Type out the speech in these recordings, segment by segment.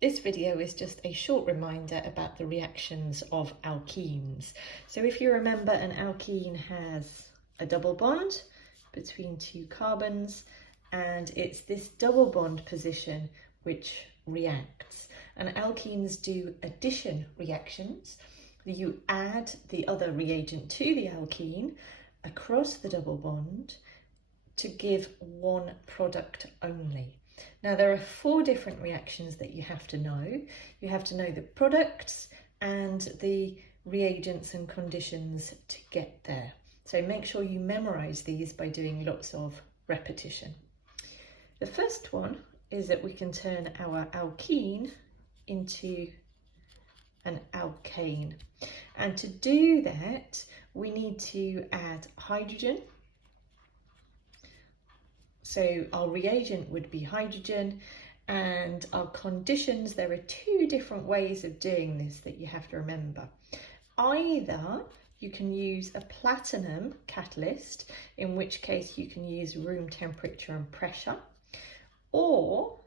This video is just a short reminder about the reactions of alkenes. So if you remember, an alkene has a double bond between two carbons, and it's this double bond position which reacts. And alkenes do addition reactions. You add the other reagent to the alkene across the double bond to give one product only. Now there are 4 different reactions that you have to know. You have to know the products and the reagents and conditions to get there. So make sure you memorize these by doing lots of repetition. The first one is that we can turn our alkene into an alkane. And to do that, we need to add hydrogen. So our reagent would be hydrogen, and our conditions, there are 2 different ways of doing this that you have to remember. Either you can use a platinum catalyst, in which case you can use room temperature and pressure, or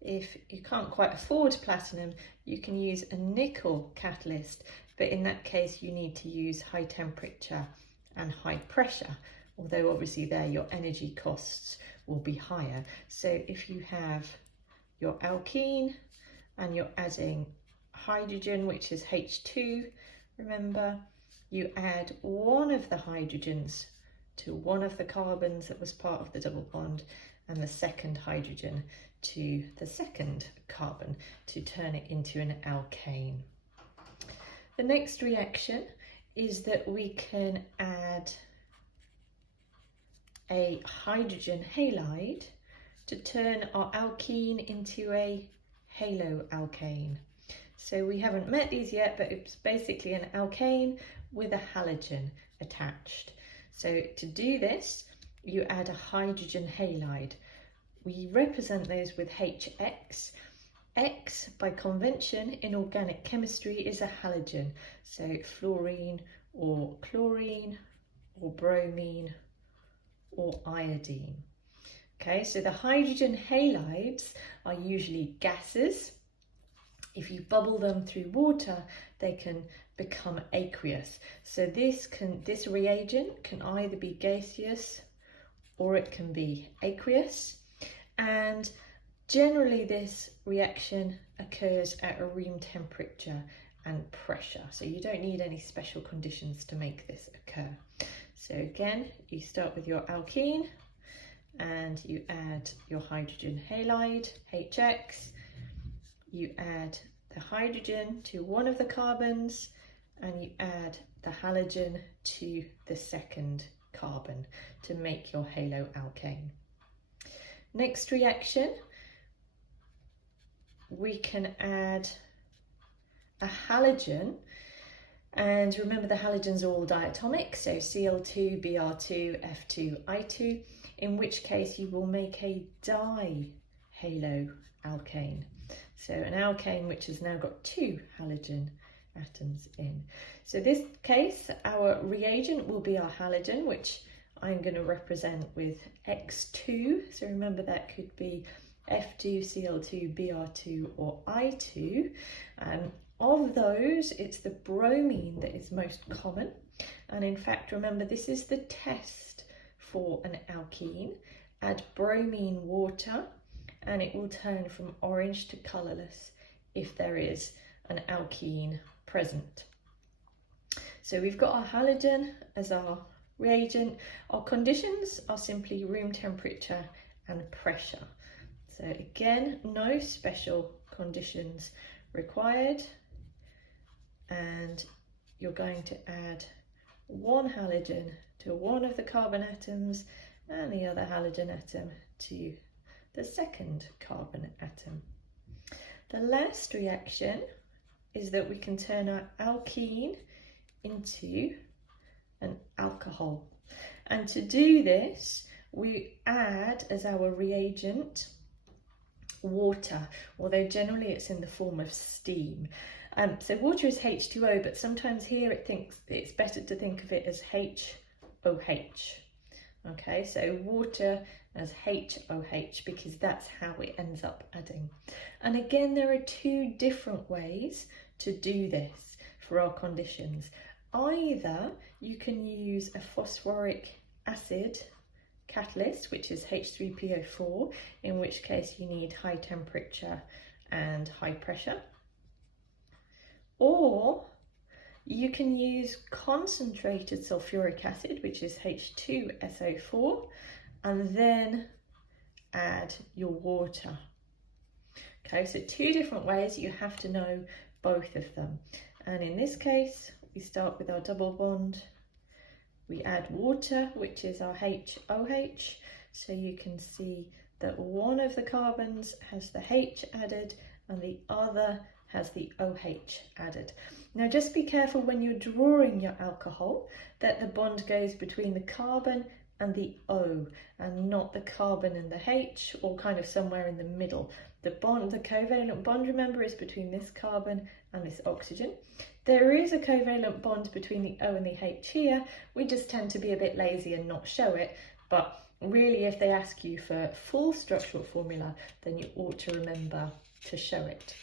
if you can't quite afford platinum, you can use a nickel catalyst, but in that case you need to use high temperature and high pressure, although obviously there your energy costs will be higher. So if you have your alkene and you're adding hydrogen, which is H2, remember, you add one of the hydrogens to one of the carbons that was part of the double bond, and the second hydrogen to the second carbon to turn it into an alkane. The next reaction is that we can add a hydrogen halide to turn our alkene into a haloalkane. So we haven't met these yet, but it's basically an alkane with a halogen attached. So to do this, you add a hydrogen halide. We represent those with HX. X, by convention in organic chemistry, is a halogen. So fluorine or chlorine or bromine or iodine. Okay, so the hydrogen halides are usually gases. If you bubble them through water, they can become aqueous. So this reagent can either be gaseous or it can be aqueous. And generally this reaction occurs at a room temperature and pressure. So you don't need any special conditions to make this occur. So again, you start with your alkene and you add your hydrogen halide, HX. You add the hydrogen to one of the carbons and you add the halogen to the second carbon to make your haloalkane. Next reaction, we can add a halogen, and remember the halogens are all diatomic, so Cl2, Br2, F2, I2, in which case you will make a dihaloalkane. So an alkane which has now got 2 halogen atoms in. So this case, our reagent will be our halogen, which I'm going to represent with X2. So remember that could be F2, Cl2, Br2 or I2. Of those, it's the bromine that is most common. And in fact, remember, this is the test for an alkene. Add bromine water and it will turn from orange to colourless if there is an alkene present. So we've got our halogen as our reagent. Our conditions are simply room temperature and pressure. So again, no special conditions required. And you're going to add one halogen to one of the carbon atoms and the other halogen atom to the second carbon atom. The last reaction is that we can turn our alkene into an alcohol. And to do this, we add as our reagent water, although generally it's in the form of steam. So water is H2O, but sometimes here it thinks it's better to think of it as HOH. Okay, so water as HOH, because that's how it ends up adding. And again, there are two different ways to do this for our conditions. Either you can use a phosphoric acid catalyst, which is H3PO4, in which case you need high temperature and high pressure, or you can use concentrated sulfuric acid, which is H2SO4, and then add your water. Okay, so two different ways. You have to know both of them. And in this case, we start with our double bond. We add water, which is our HOH. So you can see that one of the carbons has the H added and the other has the OH added. Now just be careful when you're drawing your alcohol that the bond goes between the carbon and the O and not the carbon and the H, or kind of somewhere in the middle. The covalent bond, remember, is between this carbon and this oxygen. There is a covalent bond between the O and the H here. We just tend to be a bit lazy and not show it, but really if they ask you for full structural formula, then you ought to remember to show it.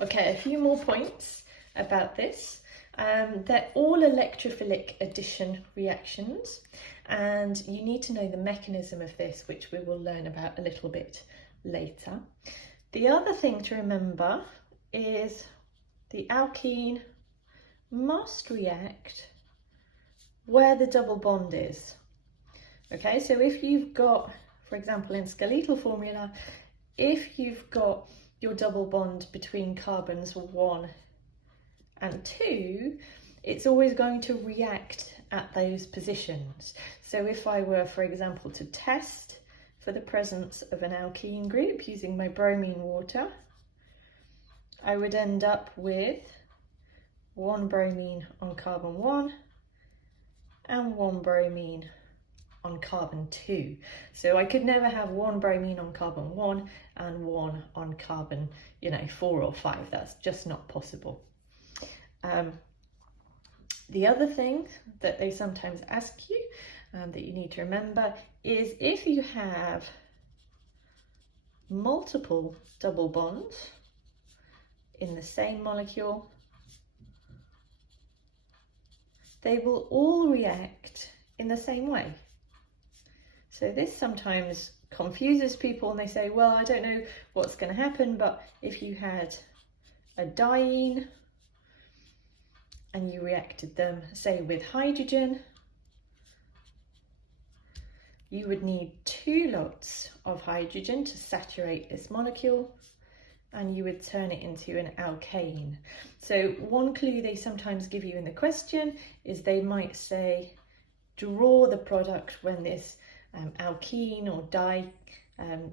Okay, a few more points about this. They're all electrophilic addition reactions, and you need to know the mechanism of this, which we will learn about a little bit later. The other thing to remember is the alkene must react where the double bond is. Okay, so if you've got, for example, in skeletal formula, if you've got your double bond between carbons 1 and 2, it's always going to react at those positions. So if I were, for example, to test for the presence of an alkene group using my bromine water, I would end up with 1 bromine on carbon 1 and 1 bromine on carbon 2. So I could never have 1 bromine on carbon 1 and 1 on carbon, 4 or 5. That's just not possible. The other thing that they sometimes ask you that you need to remember is if you have multiple double bonds in the same molecule, they will all react in the same way. So this sometimes confuses people and they say, well, I don't know what's going to happen, but if you had a diene and you reacted them, say, with hydrogen, you would need 2 lots of hydrogen to saturate this molecule, and you would turn it into an alkane. So one clue they sometimes give you in the question is they might say, draw the product when this alkene or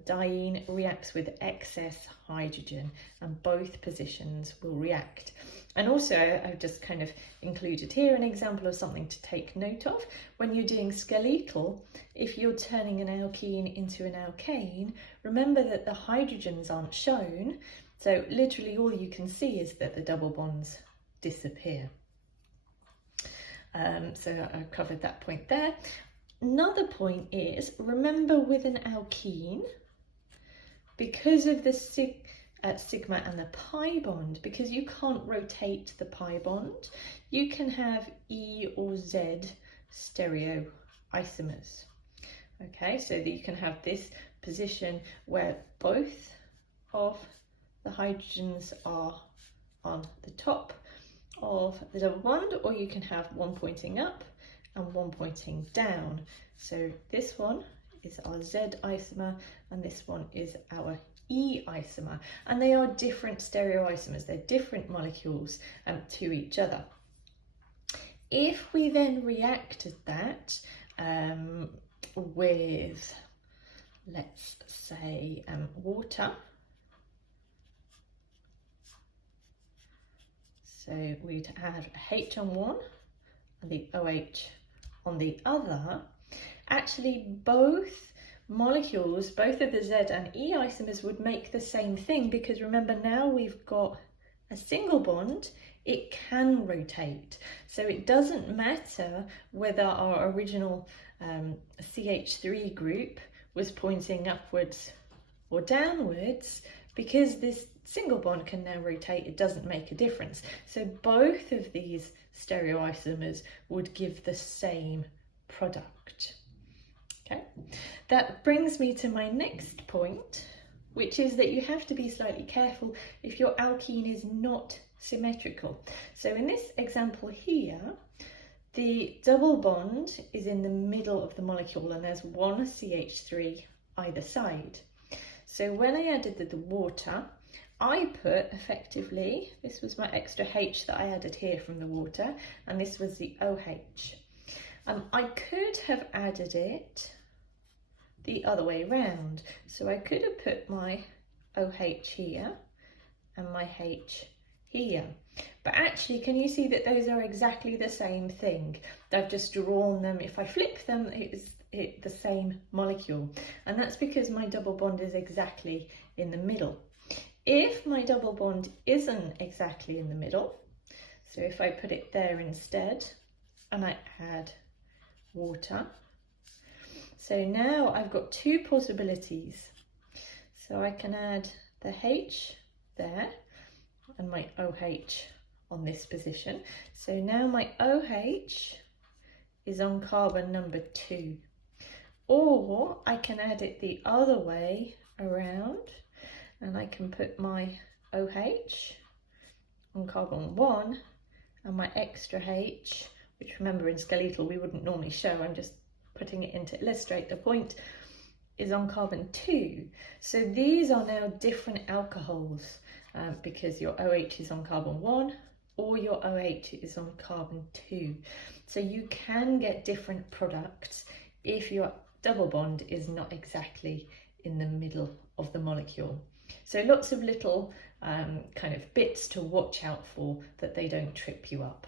diene reacts with excess hydrogen, and both positions will react. And also, I've just kind of included here an example of something to take note of. When you're doing skeletal, if you're turning an alkene into an alkane, remember that the hydrogens aren't shown, so literally all you can see is that the double bonds disappear. So I've covered that point there. Another point is, remember with an alkene, because of the sigma and the pi bond, because you can't rotate the pi bond, you can have E or Z stereoisomers. Okay, so that you can have this position where both of the hydrogens are on the top of the double bond, or you can have one pointing up and one pointing down. So this one is our Z isomer and this one is our E isomer, and they are different stereoisomers. They're different molecules to each other. If we then reacted that with, let's say, water, so we'd have H on one and the OH on the other, actually both molecules, both of the Z and E isomers would make the same thing, because remember now we've got a single bond, it can rotate. So it doesn't matter whether our original a CH3 group was pointing upwards or downwards, because this single bond can now rotate, it doesn't make a difference. So both of these stereoisomers would give the same product. Okay, that brings me to my next point, which is that you have to be slightly careful if your alkene is not symmetrical. So in this example here, the double bond is in the middle of the molecule and there's one CH3 either side. So when I added the water, I put effectively, this was my extra H that I added here from the water, and this was the OH. I could have added it the other way round. So I could have put my OH here and my H here. But actually, can you see that those are exactly the same thing? I've just drawn them. If I flip them, it's the same molecule. And that's because my double bond is exactly in the middle. If my double bond isn't exactly in the middle, so if I put it there instead, and I add water, so now I've got two possibilities. So I can add the H there and my OH on this position. So now my OH is on carbon number 2. Or I can add it the other way around and I can put my OH on carbon 1 and my extra H, which remember in skeletal we wouldn't normally show, I'm just putting it in to illustrate the point, is on carbon 2. So these are now different alcohols because your OH is on carbon 1 or your OH is on carbon 2. So you can get different products if your double bond is not exactly in the middle of the molecule. So lots of little kind of bits to watch out for that they don't trip you up.